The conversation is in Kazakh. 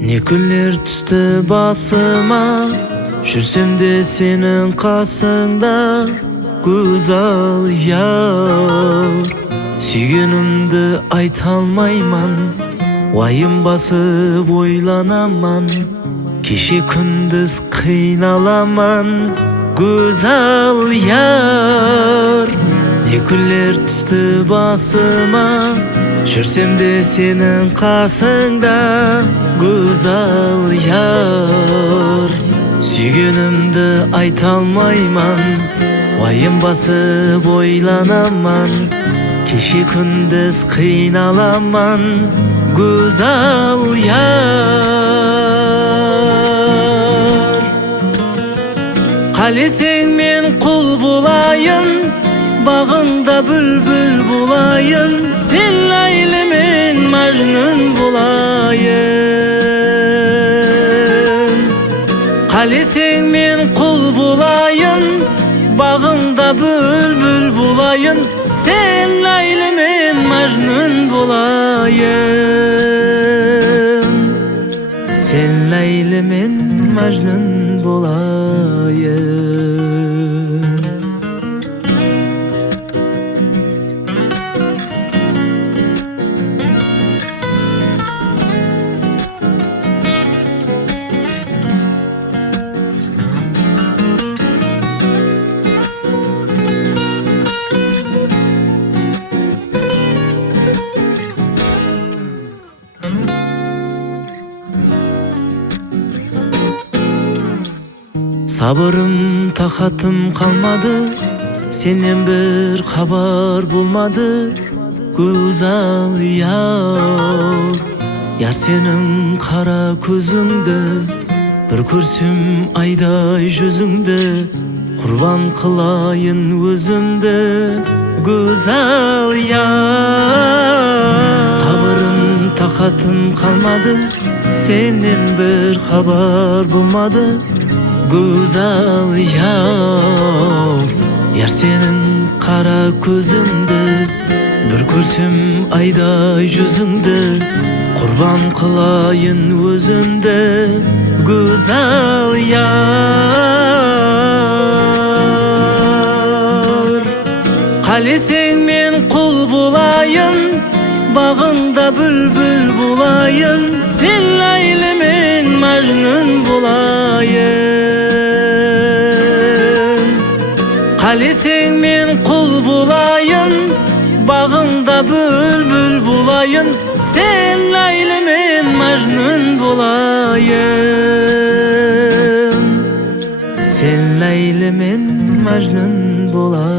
Ne güller düştü basıma, Жүрсем de senin қасыңда, güzel yar. Sүйгенімді айта алмайман, уайым басып ойланаман, кеше күндіз қиналаман, güzel yar. Ne güller düştü basıma, Жүрсем de senin қасыңда, güzel yar. Sүйгенімді айта алмайман, уайым басып ойланаман, кеше күндіз қиналаман, güzel yar. Қалесең мен құл болайын, бағыңда бүлбүл болайын, сен Ләйлі мен Мәжнүн болайын. Қалесең мен құл болайын, бағыңда бүлбүл болайын, сен Ләйлі мен Мәжнүн болайын. Сен Ләйлі мен Мәжнүн болайын. Sabırım, taqatım қалмады, сенен бір хабар болмады, güzel yar. Яр сенің қара көзіңді, бір көрсем айдай жүзіңді, құрбан қылайын өзімді, güzel yar. Sabırım, taqатым қалмады, сенен бір хабар болмады, güzel yar. Яр сенің қара көзіңді, бір көрсем айдай жүзіңді, құрбан қылайын өзімді, güzel yar. Қалесең мен құл болайын, бағыңда бүлбүл болайын, сен Ләйлі мен Мәжнүн болайын. Қалесең мен құл болайын, бағыңда бүлбүл болайын, сен Ләйлі мен Мәжнүн болайын. Сен Ләйлі мен Мәжнүн болайын.